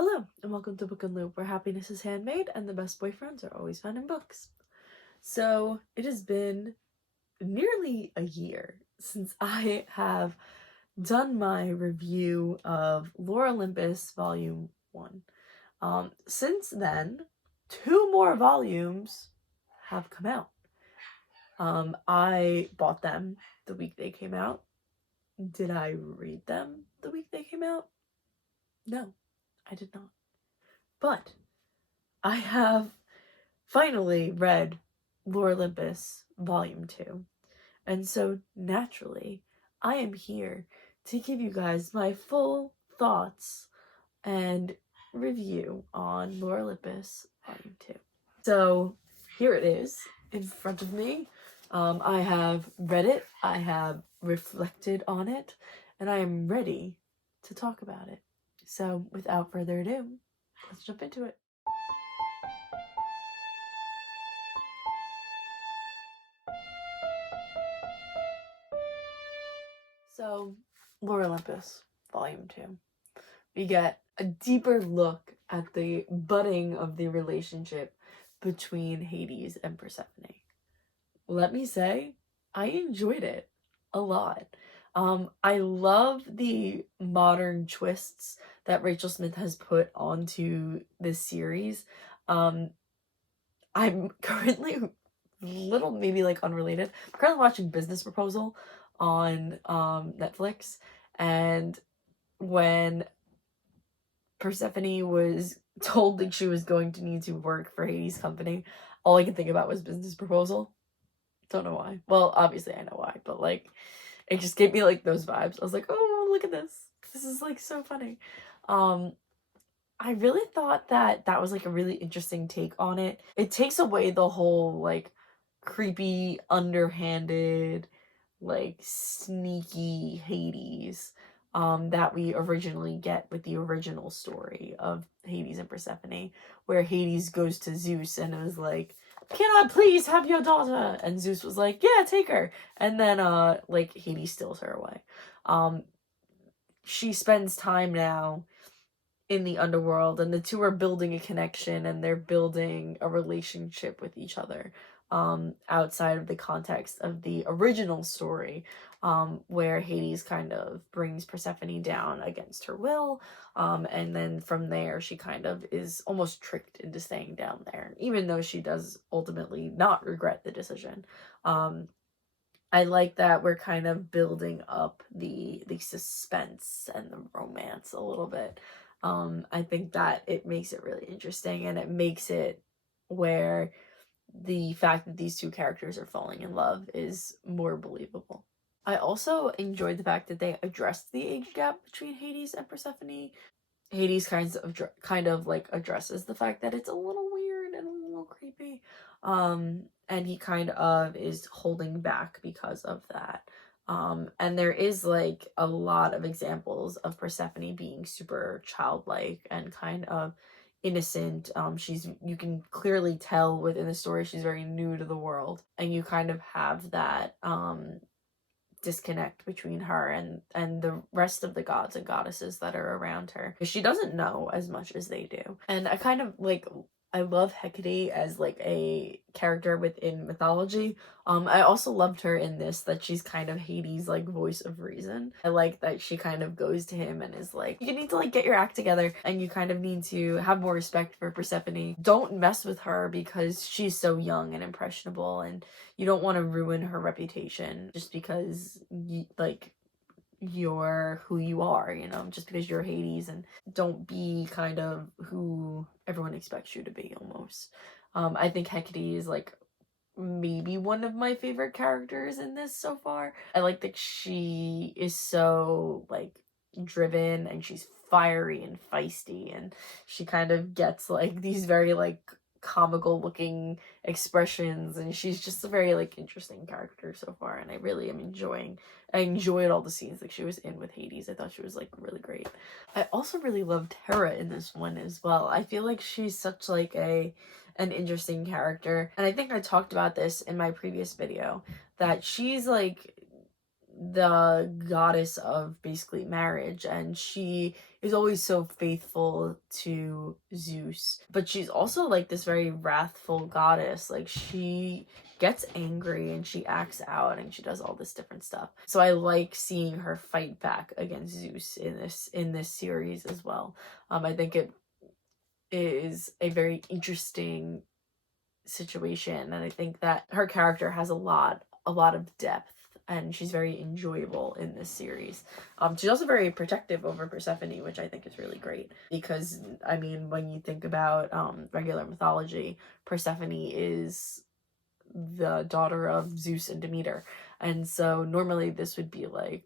Hello, and welcome to Book and Loop, where happiness is handmade and the best boyfriends are always found in books. So, it has been nearly a year since I have done my review of Lore Olympus Volume 1. Since then, 2 more volumes have come out. I bought them the week they came out. Did I read them the week they came out? No, I did not. But I have finally read Lore Olympus Volume 2. And so, naturally, I am here to give you guys my full thoughts and review on Lore Olympus Volume 2. So, here it is in front of me. I have read it, I have reflected on it, and I am ready to talk about it. So, without further ado, let's jump into it. So, Lore Olympus, Volume 2. We get a deeper look at the budding of the relationship between Hades and Persephone. Let me say, I enjoyed it a lot. I love the modern twists that Rachel Smythe has put onto this series. I'm currently little maybe like unrelated. I'm currently watching Business Proposal on Netflix, and when Persephone was told that she was going to need to work for Hades' company, all I could think about was Business Proposal. Don't know why. Well, obviously I know why, but like it just gave me like those vibes. I was like, oh, look at this. This is like so funny. I really thought that that was like a really interesting take on it. It takes away the whole like creepy, underhanded, like sneaky Hades that we originally get with the original story of Hades and Persephone, where Hades goes to Zeus and it was like, can I please have your daughter? And Zeus was like, yeah, take her. And then like Hades steals her away. She spends time now in the underworld, and the two are building a connection and they're building a relationship with each other outside of the context of the original story, where Hades kind of brings Persephone down against her will, and then from there she kind of is almost tricked into staying down there, even though she does ultimately not regret the decision. I like that we're kind of building up the suspense and the romance a little bit. I think that it makes it really interesting, and it makes it where the fact that these two characters are falling in love is more believable. I also enjoyed the fact that they addressed the age gap between Hades and Persephone. Hades kind of like addresses the fact that it's a little weird and a little creepy. And he kind of is holding back because of that. And there is like a lot of examples of Persephone being super childlike and kind of innocent. You can clearly tell within the story she's very new to the world, and you kind of have that disconnect between her and the rest of the gods and goddesses that are around her, because she doesn't know as much as they do. And I love Hecate as like a character within mythology. I also loved her in this, that she's kind of Hades' like voice of reason. I like that she kind of goes to him and is like, you need to like get your act together, and you kind of need to have more respect for Persephone. Don't mess with her because she's so young and impressionable, and you don't want to ruin her reputation just because you're who you are, just because you're Hades, and don't be kind of who everyone expects you to be almost. I think Hecate is like maybe one of my favorite characters in this so far. I like that she is so like driven, and she's fiery and feisty, and she kind of gets like these very like comical looking expressions, and she's just a very like interesting character so far, and I really am I enjoyed all the scenes that she was in with Hades. I thought she was like really great. I also really loved Hera in this one as well. I feel like she's such like an interesting character, and I think I talked about this in my previous video, that she's like the goddess of basically marriage, and she is always so faithful to Zeus. But she's also like this very wrathful goddess. Like, she gets angry and she acts out and she does all this different stuff. So I like seeing her fight back against Zeus in this series as well. I think it is a very interesting situation, and I think that her character has a lot of depth, and she's very enjoyable in this series. She's also very protective over Persephone, which I think is really great, because I mean, when you think about regular mythology, Persephone is the daughter of Zeus and Demeter, and so normally this would be like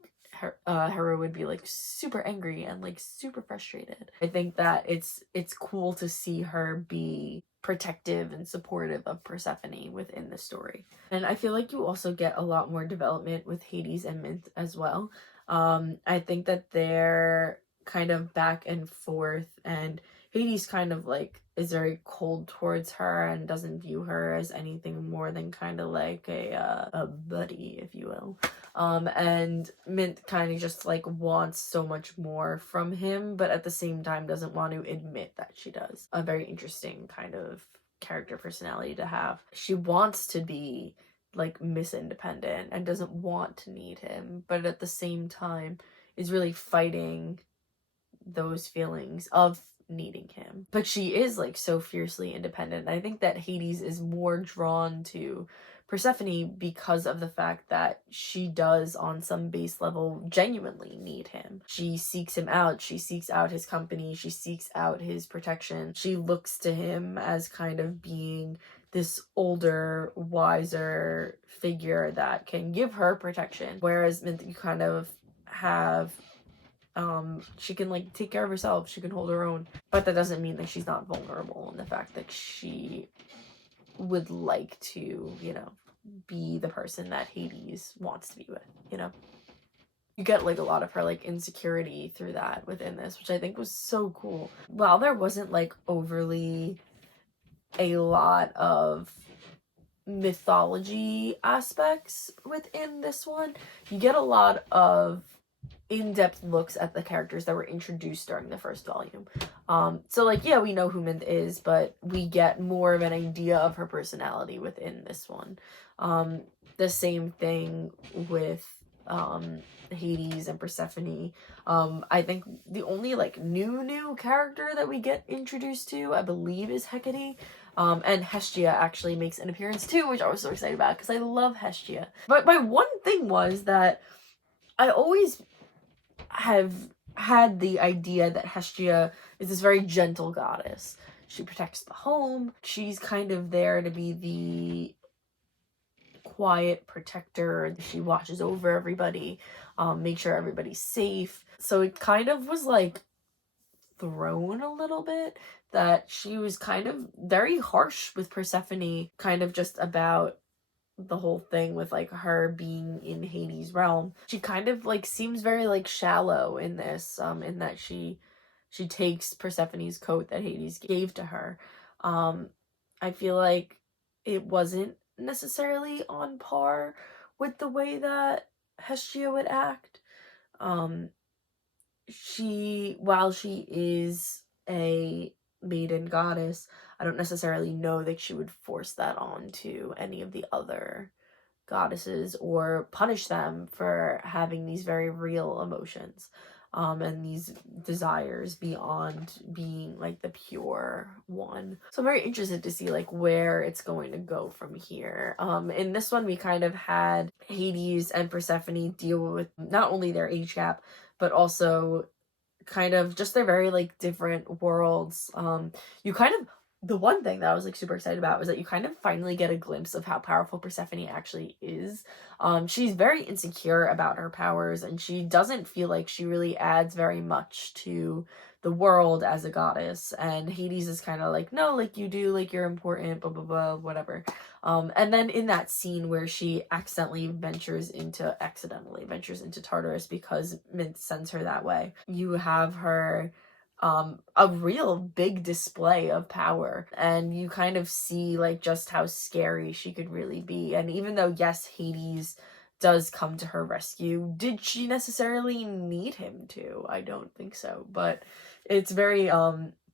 Hera would be like super angry and like super frustrated. I think that it's cool to see her be protective and supportive of Persephone within the story. And I feel like you also get a lot more development with Hades and Mint as well. I think that they're kind of back and forth, and Hades kind of like is very cold towards her and doesn't view her as anything more than kind of like a buddy, if you will. And Mint kind of just like wants so much more from him, but at the same time doesn't want to admit that she does. A very interesting kind of character personality to have. She wants to be like Miss Independent and doesn't want to need him, but at the same time is really fighting those feelings of needing him. But she is like so fiercely independent. I think that Hades is more drawn to Persephone because of the fact that she does on some base level genuinely need him. She seeks him out, she seeks out his company, she seeks out his protection. She looks to him as kind of being this older, wiser figure that can give her protection. Whereas you kind of have she can like take care of herself, she can hold her own, but that doesn't mean that she's not vulnerable, and the fact that she would like to, you know, be the person that Hades wants to be with, you know. You get like a lot of her like insecurity through that within this, which I think was so cool. While there wasn't like overly a lot of mythology aspects within this one, you get a lot of in-depth looks at the characters that were introduced during the first volume. So like, yeah, we know who Mint is, but we get more of an idea of her personality within this one. The same thing with Hades and Persephone. I think the only like new character that we get introduced to, I believe, is Hecate. And Hestia actually makes an appearance too, which I was so excited about because I love Hestia. But my one thing was that I always have had the idea that Hestia is this very gentle goddess. She protects the home. She's kind of there to be the quiet protector. She watches over everybody, make sure everybody's safe. So it kind of was like thrown a little bit that she was kind of very harsh with Persephone, kind of just about the whole thing with like her being in Hades' realm. She kind of like seems very like shallow in this, in that she takes Persephone's coat that Hades gave to her. I feel like it wasn't necessarily on par with the way that Hestia would act. While she is a maiden goddess, I don't necessarily know that she would force that on to any of the other goddesses or punish them for having these very real emotions, and these desires beyond being like the pure one. So I'm very interested to see like where it's going to go from here. In this one, we kind of had Hades and Persephone deal with not only their age gap, but also kind of just their very like different worlds. You kind of, the one thing that I was like super excited about was that you kind of finally get a glimpse of how powerful Persephone actually is. She's very insecure about her powers, and she doesn't feel like she really adds very much to the world as a goddess. And Hades is kind of like, no, like you do, like you're important, blah blah blah, whatever. And then in that scene where she accidentally ventures into Tartarus because Mint sends her that way, you have her a real big display of power, and you kind of see like just how scary she could really be. And even though yes, Hades does come to her rescue. Did she necessarily need him to? I don't think so, but it's very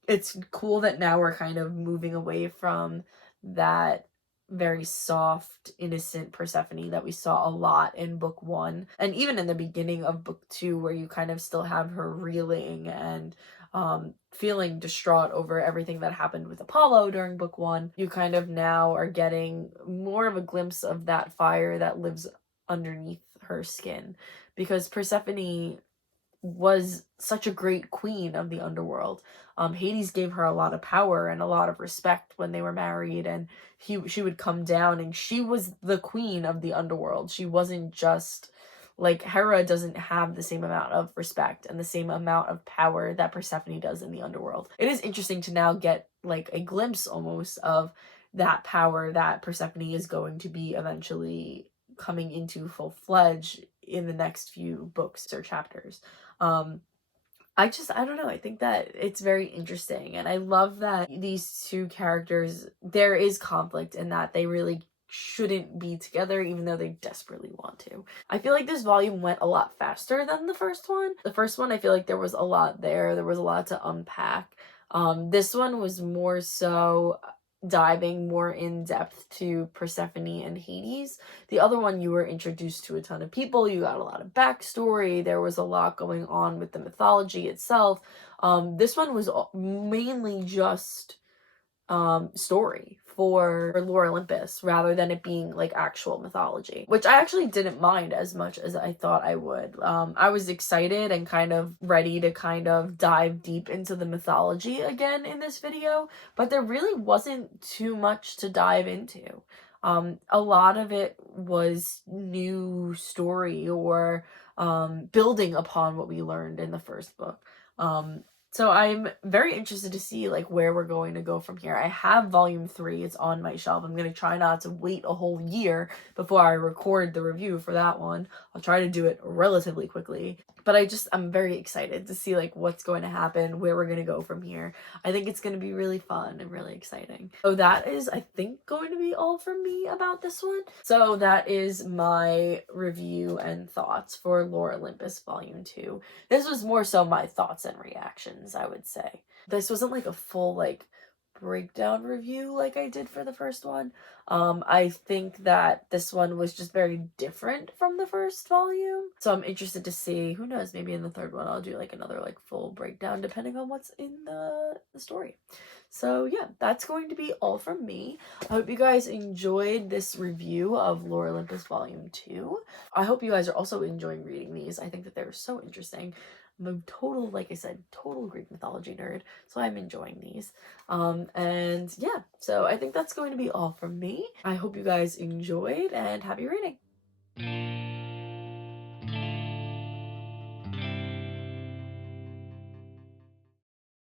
it's cool that now we're kind of moving away from that very soft, innocent Persephone that we saw a lot in book 1, and even in the beginning of book 2, where you kind of still have her reeling and feeling distraught over everything that happened with Apollo during book 1. You kind of now are getting more of a glimpse of that fire that lives underneath her skin, because Persephone was such a great queen of the underworld. Hades gave her a lot of power and a lot of respect when they were married, and she would come down, and she was the queen of the underworld. She wasn't just like Hera doesn't have the same amount of respect and the same amount of power that Persephone does in the underworld. It is interesting to now get like a glimpse almost of that power that Persephone is going to be eventually coming into full-fledged in the next few books or chapters. I don't know, I think that it's very interesting, and I love that these two characters, there is conflict in that they really shouldn't be together even though they desperately want to. I feel like this volume went a lot faster than the first one. The first one, I feel like there was a lot there was a lot to unpack. This one was more so diving more in depth to Persephone and Hades. The other one, you were introduced to a ton of people, you got a lot of backstory, there was a lot going on with the mythology itself. This one was mainly just story for Lore Olympus, rather than it being like actual mythology, which I actually didn't mind as much as I thought I would. I was excited and kind of ready to kind of dive deep into the mythology again in this video, but there really wasn't too much to dive into. A lot of it was new story or building upon what we learned in the first book. So I'm very interested to see like where we're going to go from here. I have volume 3, it's on my shelf. I'm going to try not to wait a whole year before I record the review for that one. I'll try to do it relatively quickly. But I'm very excited to see like what's going to happen, where we're going to go from here. I think it's going to be really fun and really exciting. So that is, I think, going to be all from me about this one. So that is my review and thoughts for Lore Olympus Volume 2. This was more so my thoughts and reactions, I would say. This wasn't like a full like breakdown review like I did for the first one. I think that this one was just very different from the first volume. So I'm interested to see, who knows, maybe in the third one I'll do like another like full breakdown depending on what's in the story. So yeah, that's going to be all from me. I hope you guys enjoyed this review of Lore Olympus Volume 2. I hope you guys are also enjoying reading these. I think that they're so interesting. I'm a total, like I said, total Greek mythology nerd, so I'm enjoying these. And yeah, so I think that's going to be all from me. I hope you guys enjoyed, and happy reading!